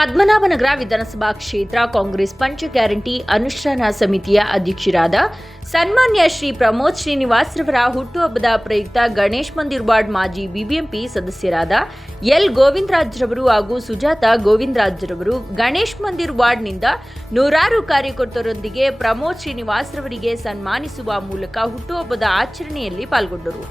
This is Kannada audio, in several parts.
ಪದ್ಮನಾಭನಗರ ವಿಧಾನಸಭಾ ಕ್ಷೇತ್ರ ಕಾಂಗ್ರೆಸ್ ಪಂಚ ಗ್ಯಾರಂಟಿ ಅನುಷ್ಠಾನ ಸಮಿತಿಯ ಅಧ್ಯಕ್ಷರಾದ ಸನ್ಮಾನ್ಯ ಶ್ರೀ ಪ್ರಮೋದ್ ಶ್ರೀನಿವಾಸ್ ರವರ ಹುಟ್ಟುಹಬ್ಬದ ಪ್ರಯುಕ್ತ ಗಣೇಶ್ ಮಂದಿರ್ ವಾರ್ಡ್ ಮಾಜಿ ಬಿಬಿಎಂಪಿ ಸದಸ್ಯರಾದ ಎಲ್ ಗೋವಿಂದರಾಜ್ರವರು ಹಾಗೂ ಸುಜಾತ ಗೋವಿಂದರಾಜ್ರವರು ಗಣೇಶ್ ಮಂದಿರ್ ವಾರ್ಡ್ನಿಂದ ನೂರಾರು ಕಾರ್ಯಕರ್ತರೊಂದಿಗೆ ಪ್ರಮೋದ್ ಶ್ರೀನಿವಾಸ್ ರವರಿಗೆ ಸನ್ಮಾನಿಸುವ ಮೂಲಕ ಹುಟ್ಟುಹಬ್ಬದ ಆಚರಣೆಯಲ್ಲಿ ಪಾಲ್ಗೊಂಡರು.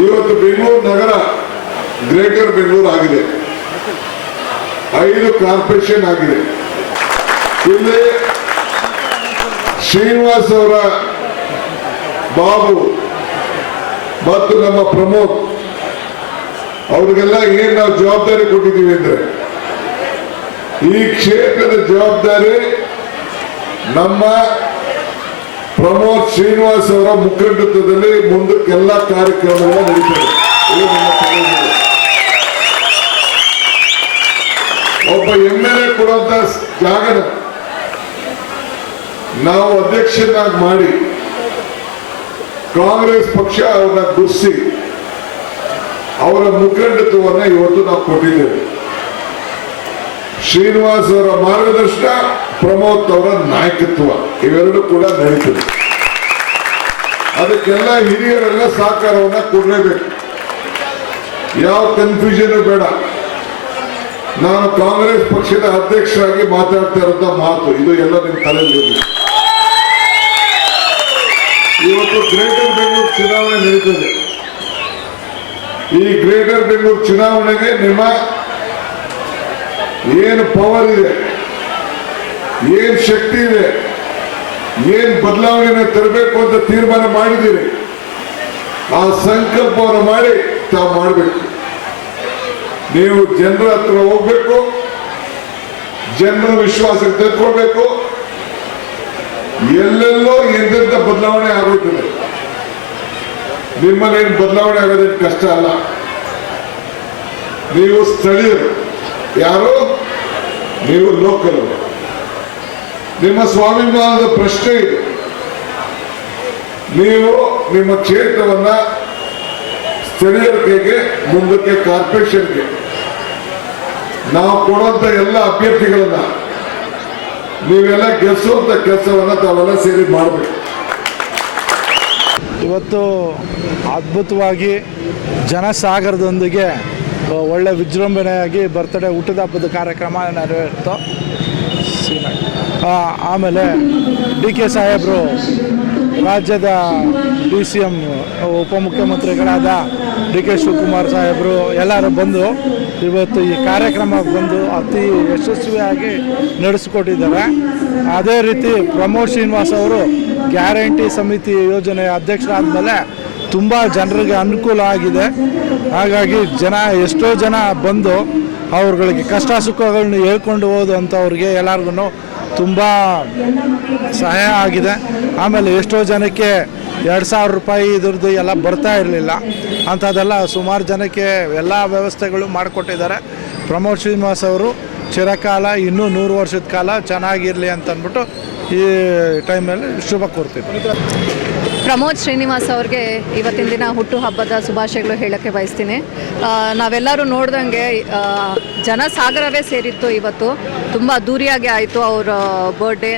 ಇವತ್ತು ಬೆಂಗಳೂರು ನಗರ ಗ್ರೇಟರ್ ಬೆಂಗಳೂರು ಆಗಿದೆ. ಐದು ಕಾರ್ಪೊರೇಷನ್ ಆಗಿದೆ. ಇಲ್ಲಿ ಶ್ರೀನಿವಾಸ್ ಅವರ ಬಾಬು ಮತ್ತು ನಮ್ಮ ಪ್ರಮೋದ್ ಅವ್ರಿಗೆಲ್ಲ ಏನ್ ನಾವು ಜವಾಬ್ದಾರಿ ಕೊಟ್ಟಿದ್ದೀವಿ ಅಂದ್ರೆ, ಈ ಕ್ಷೇತ್ರದ ಜವಾಬ್ದಾರಿ ನಮ್ಮ ಪ್ರಮೋದ್ ಶ್ರೀನಿವಾಸ್ ಅವರ ಮುಖಂಡತ್ವದಲ್ಲಿ ಮುಂದಕ್ಕೆಲ್ಲ ಕಾರ್ಯಕ್ರಮಗಳು ತಲೆಮಾರು. ಒಬ್ಬ ಎಂ ಎಲ್ ಎ ಕೊಡುವಂತ ಜಾಗನ ನಾವು ಅಧ್ಯಕ್ಷನಾಗಿ ಮಾಡಿ ಕಾಂಗ್ರೆಸ್ ಪಕ್ಷ ಅವ್ರನ್ನ ಗುರ್ಸಿ ಅವರ ಮುಖಂಡತ್ವವನ್ನು ಇವತ್ತು ನಾವು ಕೊಟ್ಟಿದ್ದೇವೆ ಶ್ರೀನಿವಾಸ್ ಅವರ ಮಾರ್ಗದರ್ಶನ, ಪ್ರಮೋದ್ ಅವರ ನಾಯಕತ್ವ. ಇವೆರಡು ಕೂಡ ನಡೀತದೆ. ಅದಕ್ಕೆಲ್ಲ ಹಿರಿಯರೆಲ್ಲ ಸಹಕಾರವನ್ನ ಕೊಡಲೇಬೇಕು. ಯಾವ ಕನ್ಫ್ಯೂಷನ್ ಬೇಡ. ನಾನು ಕಾಂಗ್ರೆಸ್ ಪಕ್ಷದ ಅಧ್ಯಕ್ಷರಾಗಿ ಮಾತಾಡ್ತಾ ಇರೋಂಥ ಮಾತು. ಇದು ಎಲ್ಲ ನಿಮ್ಮ ತಲೆಯಲ್ಲಿ ಇವತ್ತು ಗ್ರೇಟರ್ ಬೆಂಗಳೂರು ಚುನಾವಣೆ ನಡೀತದೆ. ಈ ಗ್ರೇಟರ್ ಬೆಂಗಳೂರು ಚುನಾವಣೆಗೆ ನಿಮ್ಮ ಏನು ಪವರ್ ಇದೆ, ಏನು ಶಕ್ತಿ ಇದೆ, ಏನು ಬದಲಾವಣೆಯನ್ನು ತರಬೇಕು ಅಂತ ತೀರ್ಮಾನ ಮಾಡಿದ್ದೀರಿ, ಆ ಸಂಕಲ್ಪವನ್ನು ಮಾಡಿ ತಾವು ಮಾಡಬೇಕು. ನೀವು ಜನರ ಹತ್ರ ಹೋಗ್ಬೇಕು, ಜನರ ವಿಶ್ವಾಸಕ್ಕೆ ತೆಗೆದುಕೊಳ್ಬೇಕು ಎಲ್ಲೆಲ್ಲೋ ಎಂತೆಂಥ ಬದಲಾವಣೆ ಆಗುತ್ತದೆ ನಿಮ್ಮಲ್ಲಿ ಏನು ಬದಲಾವಣೆ ಆಗೋದೇನು ಕಷ್ಟ ಅಲ್ಲ. ನೀವು ಸ್ಥಳೀಯರು. ಯಾರು? ನೀವು ಲೋಕಲ್ ನಿಮ್ಮ ಸ್ವಾಭಿಮಾನದ ಪ್ರಶ್ನೆ ಇದು. ನೀವು ನಿಮ್ಮ ಕ್ಷೇತ್ರವನ್ನ ಸ್ಥಳೀಯರಿಗೆ, ಮುಂದಕ್ಕೆ ಕಾರ್ಪೊರೇಷನ್ಗೆ. ನಾವು ಕೊಡುವಂತ ಎಲ್ಲ ಅಭ್ಯರ್ಥಿಗಳನ್ನ ನೀವೆಲ್ಲ ಗೆಲ್ಲಿಸುವಂತ ಕೆಲಸವನ್ನ ತಾವೆಲ್ಲ ಸೇರಿ ಮಾಡಬೇಕು. ಇವತ್ತು ಅದ್ಭುತವಾಗಿ ಜನಸಾಗರದೊಂದಿಗೆ ಒಳ್ಳೆ ವಿಜೃಂಭಣೆಯಾಗಿ ಬರ್ತಡೇ ಹುಟ್ಟಿದ ಹಬ್ಬದ ಕಾರ್ಯಕ್ರಮ ನೆರವೇರಿತು. ಆಮೇಲೆ ಡಿ ಕೆ ಸಾಹೇಬರು ರಾಜ್ಯದ ಡಿ ಸಿ ಎಂ ಉಪಮುಖ್ಯಮಂತ್ರಿಗಳಾದ ಡಿ ಕೆ ಶಿವಕುಮಾರ್ ಸಾಹೇಬರು ಎಲ್ಲರೂ ಬಂದು ಇವತ್ತು ಈ ಕಾರ್ಯಕ್ರಮ ಬಂದು ಅತಿ ಯಶಸ್ವಿಯಾಗಿ ನಡೆಸಿಕೊಟ್ಟಿದ್ದಾರೆ. ಅದೇ ರೀತಿ ಪ್ರಮೋದ್ ಶ್ರೀನಿವಾಸ್ ಅವರು ಗ್ಯಾರಂಟಿ ಸಮಿತಿ ಯೋಜನೆಯ ಅಧ್ಯಕ್ಷರಾದ ಮೇಲೆ ತುಂಬ ಜನರಿಗೆ ಅನುಕೂಲ ಆಗಿದೆ. ಹಾಗಾಗಿ ಜನ ಎಷ್ಟೋ ಜನ ಬಂದು ಅವ್ರುಗಳಿಗೆ ಕಷ್ಟ ಸುಖಗಳನ್ನ ಹೇಳ್ಕೊಂಡು ಹೋದಂಥವ್ರಿಗೆ ಎಲ್ಲರಿಗೂ ತುಂಬ ಸಹಾಯ ಆಗಿದೆ. ಆಮೇಲೆ ಎಷ್ಟೋ ಜನಕ್ಕೆ ಎರಡು ಸಾವಿರ ರೂಪಾಯಿ ಇದ್ರದ್ದು ಎಲ್ಲ ಬರ್ತಾ ಇರಲಿಲ್ಲ. ಅಂಥದ್ದೆಲ್ಲ ಸುಮಾರು ಜನಕ್ಕೆ ಎಲ್ಲ ವ್ಯವಸ್ಥೆಗಳು ಮಾಡಿಕೊಟ್ಟಿದ್ದಾರೆ. ಪ್ರಮೋದ್ ಶ್ರೀನಿವಾಸ್ ಅವರು, ಚಿರಕಾಲ ಇನ್ನೂ ನೂರು ವರ್ಷದ ಕಾಲ ಚೆನ್ನಾಗಿರಲಿ ಅಂತಂದ್ಬಿಟ್ಟು ಈ ಟೈಮಲ್ಲಿ ಶುಭ ಕೋರ್ತೀನಿ ಪ್ರಮೋದ್ ಶ್ರೀನಿವಾಸ್ ಅವ್ರಿಗೆ ಇವತ್ತಿನ ದಿನ ಹುಟ್ಟುಹಬ್ಬದ ಶುಭಾಶಯಗಳು ಹೇಳೋಕ್ಕೆ ಬಯಸ್ತೀನಿ. ನಾವೆಲ್ಲರೂ ನೋಡ್ದಂಗೆ ಜನಸಾಗರವೇ ಸೇರಿತ್ತು ಇವತ್ತು. ತುಂಬ ಅದ್ದೂರಿಯಾಗಿ ಆಯಿತು ಅವರ birthday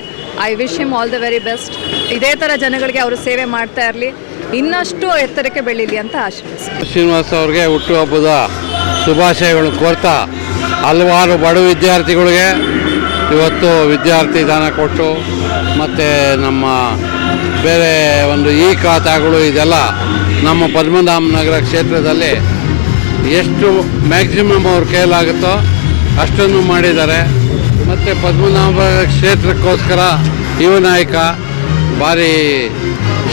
I wish him all the very best ಇದೇ ಥರ ಜನಗಳಿಗೆ ಅವರು ಸೇವೆ ಮಾಡ್ತಾ ಇರಲಿ. ಇನ್ನಷ್ಟು ಎತ್ತರಕ್ಕೆ ಬೆಳೀಲಿ ಅಂತ ಆಶೀರ್ವದಿಸ್ತೀನಿ. ಶ್ರೀನಿವಾಸ್ ಅವ್ರಿಗೆ ಹುಟ್ಟುಹಬ್ಬದ ಶುಭಾಶಯಗಳು ಕೋರ್ತಾ ಹಲವಾರು ಬಡ ವಿದ್ಯಾರ್ಥಿಗಳಿಗೆ ಇವತ್ತು ವಿದ್ಯಾರ್ಥಿ ದಾನ ಕೊಟ್ಟು ಮತ್ತು ನಮ್ಮ ಬೇರೆ ಒಂದು ಈ ಖಾತಾಗಳು ಇದೆಲ್ಲ ನಮ್ಮ ಪದ್ಮನಾಭ ನಗರ ಕ್ಷೇತ್ರದಲ್ಲಿ ಎಷ್ಟು ಮ್ಯಾಕ್ಸಿಮಮ್ ಅವ್ರ ಕೈಲಾಗುತ್ತೋ ಅಷ್ಟನ್ನು ಮಾಡಿದ್ದಾರೆ. ಮತ್ತು ಪದ್ಮನಾಭ ಕ್ಷೇತ್ರಕ್ಕೋಸ್ಕರ ಯುವ ನಾಯಕ ಭಾರಿ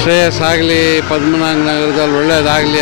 ಶ್ರೇಯಸ್ಸಾಗಲಿ ಪದ್ಮನಾಭ ನಗರದಲ್ಲಿ ಒಳ್ಳೆಯದಾಗಲಿ